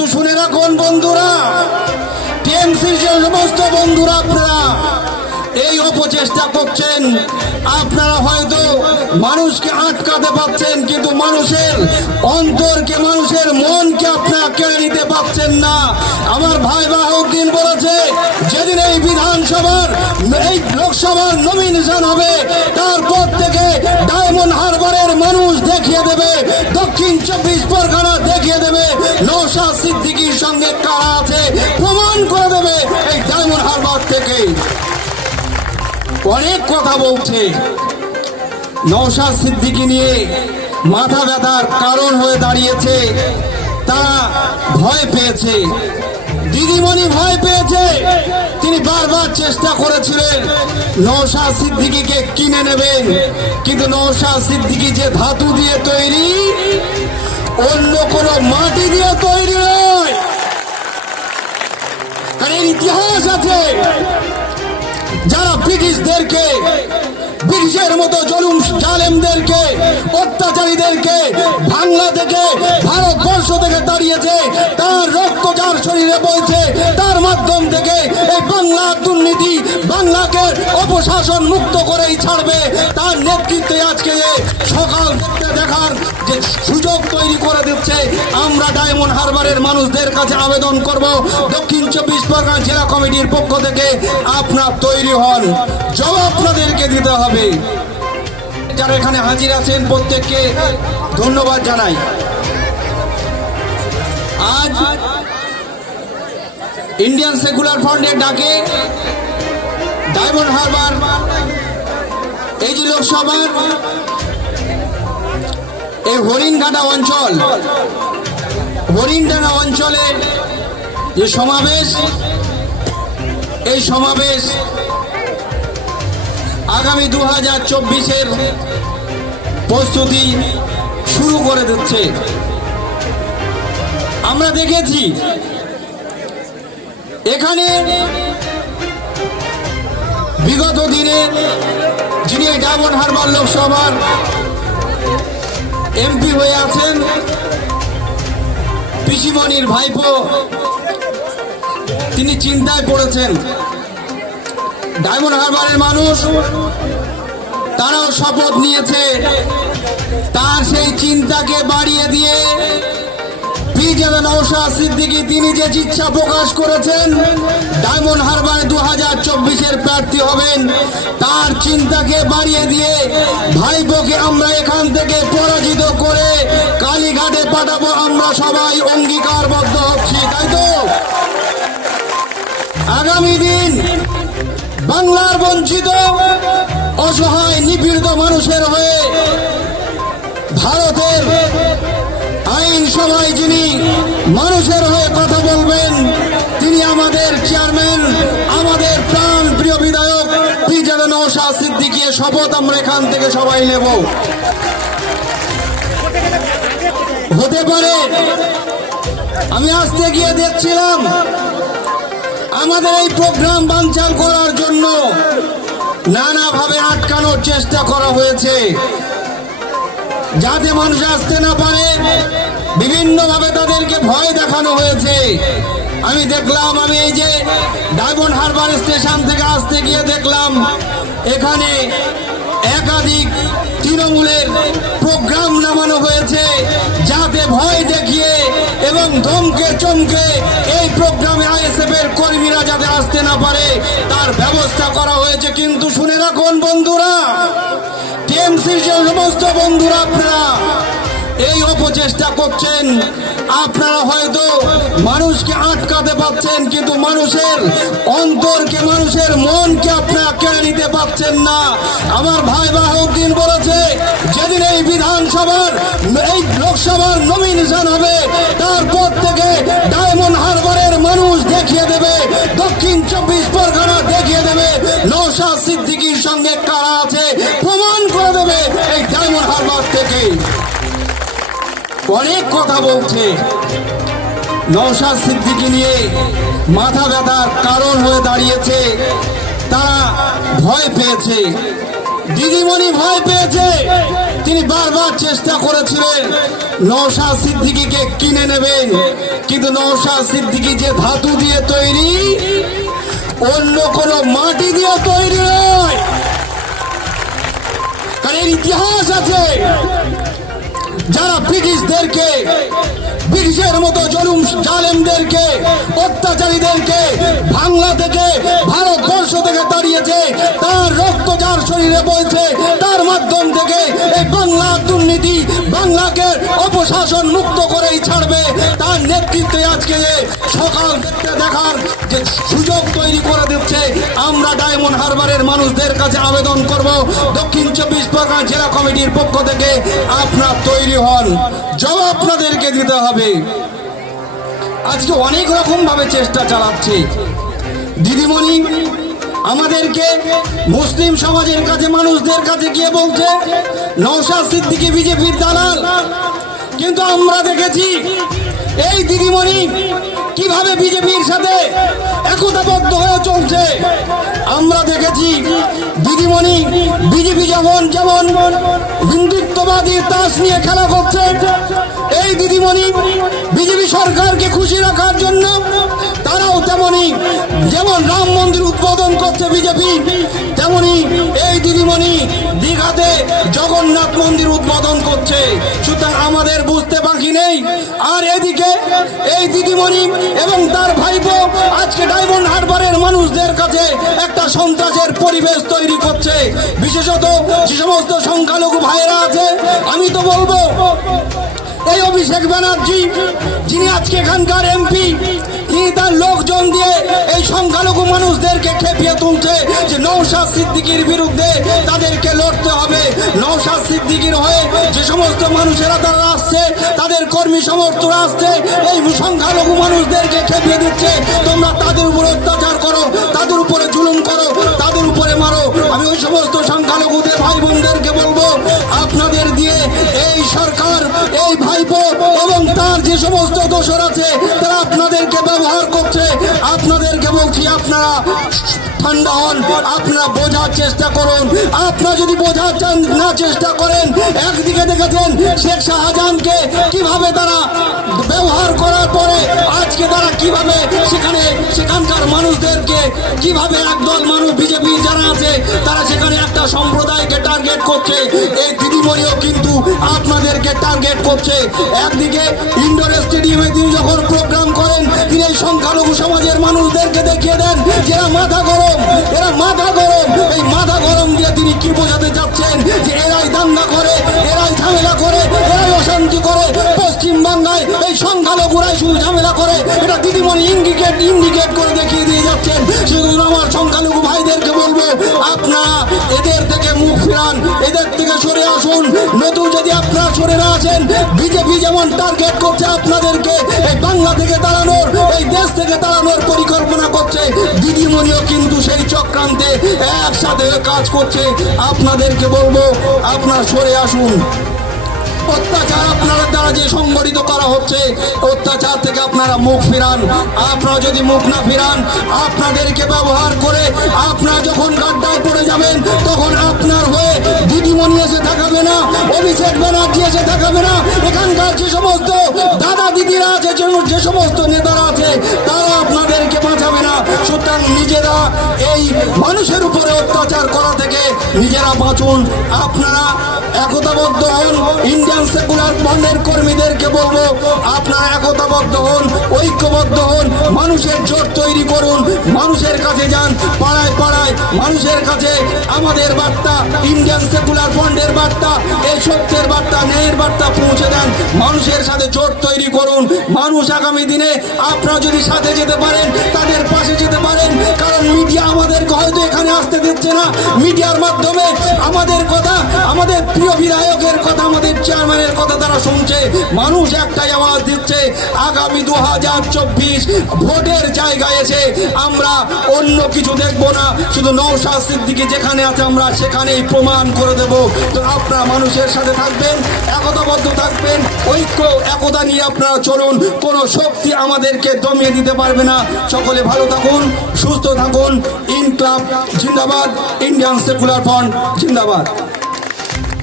তো শুনে রাখুন বন্ধুরা, টিএমসির যে সমস্ত বন্ধুরা আপনারা এই অপচেষ্টা করছেন, আপনারা হয়তো মানুষকে আটকাতে পারছেন, কিন্তু মানুষের অন্তরকে, মানুষের মনকে আপনারা কেড়ে নিতে পারছেন না। আমার ভাই বাহাউদ্দিন বলেছে, যেদিন এই বিধানসভার, এই লোকসভার নমিনেশন হবে, তারপর থেকে ডায়মন্ড হারবারের মানুষ দেখিয়ে দেবে, দক্ষিণ 24 পরগনা দেখিয়ে দেবে নওশাদ সিদ্দিকীর সঙ্গে কারা আছে, প্রমাণ করে দেবে এই ডায়মন্ড হারবার থেকে। অনেক কথা বলছে, নওশাদ সিদ্দিকী নিয়ে মাথা ব্যথার কারণ হয়ে দাঁড়িয়েছে। তারা ভয় পেয়েছে, দিদিমণি ভয় পেয়েছে। তিনি বারবার চেষ্টা করেছিলেন নওশাদ সিদ্দিকীকে কিনে নেবেন, কিন্তু নওশাদ সিদ্দিকী যে ধাতু দিয়ে তৈরি, অন্য কোনো মাটি দিয়ে তৈরি নয়। কারণ ইতিহাস আছে, যারা ব্রিটিশদেরকে, ব্রিটিশের মতো জুলুম জালেমদেরকে, অত্যাচারীদেরকে বাংলা থেকে, ভারতবর্ষ থেকে তাড়িয়েছে, তার রক্ত যার শরীরে বইছে, তার মাধ্যম থেকে এই বাংলার দুর্নীতি, বাংলাকে অপশাসন মুক্ত করেই ছাড়বে। তার নেতৃত্বে আজকে সকাল দেখার যে সুযোগ তৈরি করে দিচ্ছে। আমরা ডায়মন্ড হারবারের মানুষদের কাছে আবেদন করব, দক্ষিণ 24 পরগনা জেলা কমিটির পক্ষ থেকে আপনার তৈরি হন, জবাব আপনাদেরকে দিতে হবে। যারা এখানে হাজির আছেন প্রত্যেককে ধন্যবাদ জানাই। আজ ইন্ডিয়ান সেকুলার ফ্রন্টের ডাকে ডায়মন্ড হারবার এই যে লোকসভার এই হরিণঘাটা অঞ্চল, হরিণডাঙ্গা অঞ্চলের যে সমাবেশ, এই সমাবেশ আগামী 2024-এর প্রস্তুতি শুরু করে দিচ্ছে। আমরা দেখেছি এখানে বিগত দিনে যিনি ডায়মন্ড হারবার লোকসভার এমপি হয়ে আছেন, পিসিমণির ভাইপো, তিনি চিন্তায় পড়েছেন। ডায়মন্ড হারবারের মানুষ তারাও শপথ নিয়েছে, তার সেই চিন্তাকে বাড়িয়ে দিয়ে নওশাদ সিদ্দিকী তিনি যে ইচ্ছা প্রকাশ করেছেন ডায়মন্ড হারবার 2024-এর প্রার্থী হবেন, তার চিন্তাকে বাড়িয়ে দিয়ে ভাইপোকে আমরা এখান থেকে পরাজিত করে কালীঘাটে পাঠাবো। আমরা সবাই অঙ্গীকারবদ্ধ হচ্ছি, তাই তো? আগামী দিন বাংলার বঞ্চিত, অসহায়, নিপীড়িত মানুষের হয়ে ভারতের আইন সভায় যিনি মানুষের হয়ে কথা বলবেন, তিনি আমাদের চেয়ারম্যান, আমাদের প্রাণ প্রিয় বিধায়ক পিজাদা নওশাদ সিদ্দিকী। শপথ আমরা এখান থেকে সবাই নেব। হতে পারে, আমি আসতে গিয়ে দেখছিলাম আমাদের এই প্রোগ্রাম বানচাল করার জন্য নানাভাবে আটকানোর চেষ্টা করা হয়েছে, যাতে মানুষ আসতে না পারে। বিভিন্নভাবে তাদেরকে ভয় দেখানো হয়েছে। আমি দেখলাম, আমি এই যে ডায়মন্ড হারবার স্টেশন থেকে আসতে গিয়ে দেখলাম এখানে একাধিক তৃণমূলের প্রোগ্রাম নামানো হয়েছে, যাতে ভয় দেখিয়ে এবং ধমকে চমকে এই প্রোগ্রামে আইএসএফ এর কর্মীরা যাতে আসতে না পারে তার ব্যবস্থা করা হয়েছে। কিন্তু শুনে রাখুন বন্ধুরা, টিএমসির যে সমস্ত বন্ধুরা আপনারা এই অপচেষ্টা করছেন, আপনারা হয়তো মানুষকে আটকাতে পারছেন, কিন্তু মানুষের অন্তরকে, মানুষের মনকে আপনারা কেড়ে নিতে পারছেন না। আমার ভাই বাহাউদ্দিন বলেছে, যেদিন এই বিধানসভার, এই লোকসভার নমিনেশন হবে, তারপর থেকে ডায়মন্ড হারবারের মানুষ দেখিয়ে দেবে, দক্ষিণ 24 পরগনা দেখিয়ে দেবে নওশাদ সিদ্দিকীর সঙ্গে কারা আছে, প্রমাণ করে দেবে এই ডায়মন্ড হারবার থেকে। অনেক কথা বলছে, নওশাদ সিদ্দিকী নিয়ে মাথা ব্যথার কারণ হয়ে দাঁড়িয়েছে। তারা ভয় পেয়েছে, দিদিমণি ভয় পেয়েছে। তিনি বারবার চেষ্টা করেছিলেন নওশাদ সিদ্দিকীকে কিনে নেবেন, কিন্তু নওশাদ সিদ্দিকী যে ধাতু দিয়ে তৈরি, অন্য কোনো মাটি দিয়ে তৈরি নয়। কারণ ইতিহাস আছে, যারা ব্রিটিশদেরকে, ব্রিটিশের মতো জুলুম জালেমদেরকে, অত্যাচারীদেরকে বাংলা থেকে, ভারতবর্ষ থেকে তাড়িয়েছে, তার রক্ত যার শরীরে বইছে, তার মাধ্যম থেকে এই বাংলা দুর্নীতি, বাংলাকে অপশাসন মুক্ত করেই ছাড়বে। তার নেতৃত্বে আজকে যে সকাল দেখার যে সুযোগ তৈরি করে দিচ্ছে, আমরা ডায়মন্ড হারবারের মানুষদের কাছে আবেদন করব, দক্ষিণ 24 পরগনা জেলা কমিটির পক্ষ থেকে আপনারা তৈরি হন, জবাব আপনাদেরকে দিতে হবে। আজকে অনেক রকম ভাবে চেষ্টা চালাচ্ছে দিদিমণি, আমাদেরকে মুসলিম সমাজের কাছে, মানুষদের কাছে গিয়ে বলছে নওশাদ সিদ্দিকী বিজেপির দালাল। কিন্তু আমরা দেখেছি এই দিদিমণি কিভাবে বিজেপির সাথে একতাবদ্ধ হয়ে চলছে। আমরা দেখেছি দিদিমণি বিজেপি যেমন হিন্দুত্ববাদী তাস নিয়ে খেলা করছে, এই দিদিমণি বিজেপি সরকারকে খুশি রাখার জন্য তারাও তেমনি, যেমন রাম মন্দির উদ্বোধন করছে বিজেপি, তেমনি এই দিদিমণি দীঘাতে জগন্নাথ মন্দির উদ্বোধন করছে। সুতরাং আমাদের বুঝতে বাকি নেই। আর এদিকে এই দিদিমণি এবং তার ভাইপো আজকে ডায়মন্ড হারবারের মানুষদের কাছে একটা সন্ত্রাসের পরিবেশ তৈরি করছে। বিশেষত যে সমস্ত সংখ্যালঘু ভাইয়েরা আছে, আমি তো বলবো এই অভিষেক ব্যানার্জি, যিনি আজকে এখানকার এমপি, তিনি তার লোকজন দিয়ে এই সংখ্যালঘু মানুষদেরকে খেপিয়ে তুলছে যে নওশাদ সিদ্দিকীর বিরুদ্ধে তাদেরকে লড়তে হবে। নওশাদ সিদ্দিকীর হয়ে যে সমস্ত মানুষেরা তারা আসছে, তাদের কর্মী সমর্থকরা আসছে, এই সংখ্যালঘু মানুষদেরকে খেপিয়ে দিচ্ছে, তোমরা তাদের উপর অত্যাচার করো, তাদের উপরে জুলুম করো, তাদের উপরে মারো। আমি ওই সমস্ত সংখ্যালঘুদের ভাই বোনদেরকে বলবো, আপনাদের দিয়ে এই সরকার, এই ভাইপো এবং তার যে সমস্ত দোসর আছে, তারা আপনাদেরকে ব্যবহার করছে। আপনাদেরকে বলছি, আপনারা ঠান্ডা হন, আপনারা বোঝার চেষ্টা করুন। আপনারা যদি বোঝার না চেষ্টা করেন, একদিকে দেখেছেন শেখ শাহজাহানকে কিভাবে তারা ব্যবহার করার পরে আজকে তারা কিভাবে সেখানকার মানুষদেরকে কিভাবে একদল মানুষ, বিজেপি যারা আছে তারা সেখানে একটা সম্প্রদায়কে টার্গেট করছে। এই দিদিমণিও কিন্তু আপনাদেরকে টার্গেট করছে। একদিকে ইন্ডোর স্টেডিয়ামে তিনি যখন প্রোগ্রাম করেন, তিনি এই সংখ্যালঘু সমাজের মানুষদেরকে দেখিয়ে দেন যে এরা মাথা গরম, এরা মাথা গরম। এই মাথা গরম দিয়ে তিনি কি বোঝাতে চাচ্ছেন যে এরাই দাঙ্গা করে, এরাই ঝামেলা করে, এরাই অশান্তি করে। পশ্চিম বাংলায় এই সংখ্যালঘুরাই শুধু ঝামেলা করে, এটা দিদিমণি ইন্ডিকেট করে দেখিয়ে দিয়ে যাচ্ছেন। সেগুলো আমার সংখ্যালঘু ভাইদেরকে বলবো, আপনারা এদের থেকে মুখ ফিরান, এদের থেকে সরে আসুন। নতুন যদি আপনারা সরে না আসেন, বিজেপি যেমন টার্গেট করছে আপনাদেরকে এই বাংলা থেকে তাড়ানোর, এই দেশ থেকে তাড়ানোর পরিকল্পনা করছে, দিদিমণিও কিন্তু সেই চক্রান্তে একসাথে কাজ করছে। আপনাদেরকে বলবো, আপনারা সরে আসুন। অত্যাচার আপনারা দ্বারা যে সংগঠিত করা হচ্ছে, অত্যাচার থেকে আপনারা মুখ ফিরান। আপনারা যদি মুখ না ফিরান, আপনাদেরকে ব্যবহার করে আপনারা যখন গাড্ডায় পড়ে যাবেন, তখন আপনার হয়ে দিদিমণি এসে থাকাবে না, অভিষেক ব্যানার্জি এসে থাকাবে না, এখানকার যে সমস্ত দাদা দিদিরা আছে, যে সমস্ত নেতারা আছে, তারা আপনাদেরকে বাঁচাবে না। সুতরাং নিজেরা এই মানুষের উপরে অত্যাচার করা থেকে নিজেরা বাঁচুন। আপনারা একতাবদ্ধ হন। ইন্ডিয়ান সেকুলার ফ্রন্টের কর্মীদেরকে বলবো, আপনারা একতাবদ্ধ হন, ঐক্যবদ্ধ হন, মানুষের জোট তৈরি করুন, মানুষের কাছে যান, পাড়ায় পাড়ায় মানুষের কাছে আমাদের বার্তা, ইন্ডিয়ান সেকুলার ফ্রন্টের বার্তা, এই সত্যের বার্তা, ন্যায়ের বার্তা পৌঁছে দেন। মানুষের সাথে জোট তৈরি করুন। মানুষ আগামী দিনে আপনারা যদি সাথে যেতে পারেন, তাদের পাশে যেতে পারেন। কারণ মিডিয়া আমাদেরকে হয়তো এখানে আসতে দিচ্ছে না, মিডিয়ার মাধ্যমে আমাদের কথা, আমাদের প্রিয় বিধায়কের কথা, আমাদের চেয়ারম্যানের কথা তারা শুনছে। মানুষ একটাই আওয়াজ দিচ্ছে, আগামী 2024 ভোটের জায়গায় এসে আমরা অন্য কিছু দেখবো না, শুধু নওশাদ সিদ্দিকী যেখানে আছে আমরা সেখানেই প্রমাণ করে দেব। তো আপনারা মানুষের সাথে থাকবেন, একতাবদ্ধ থাকবেন, ঐক্য একতা নিয়ে আপনারা চলুন। কোনো শক্তি আমাদেরকে দমিয়ে দিতে পারবে না। সকলে ভালো থাকুন, সুস্থ থাকুন। ইনকলাব জিন্দাবাদ, ইন্ডিয়ান সেকুলার ফ্রন্ট জিন্দাবাদ।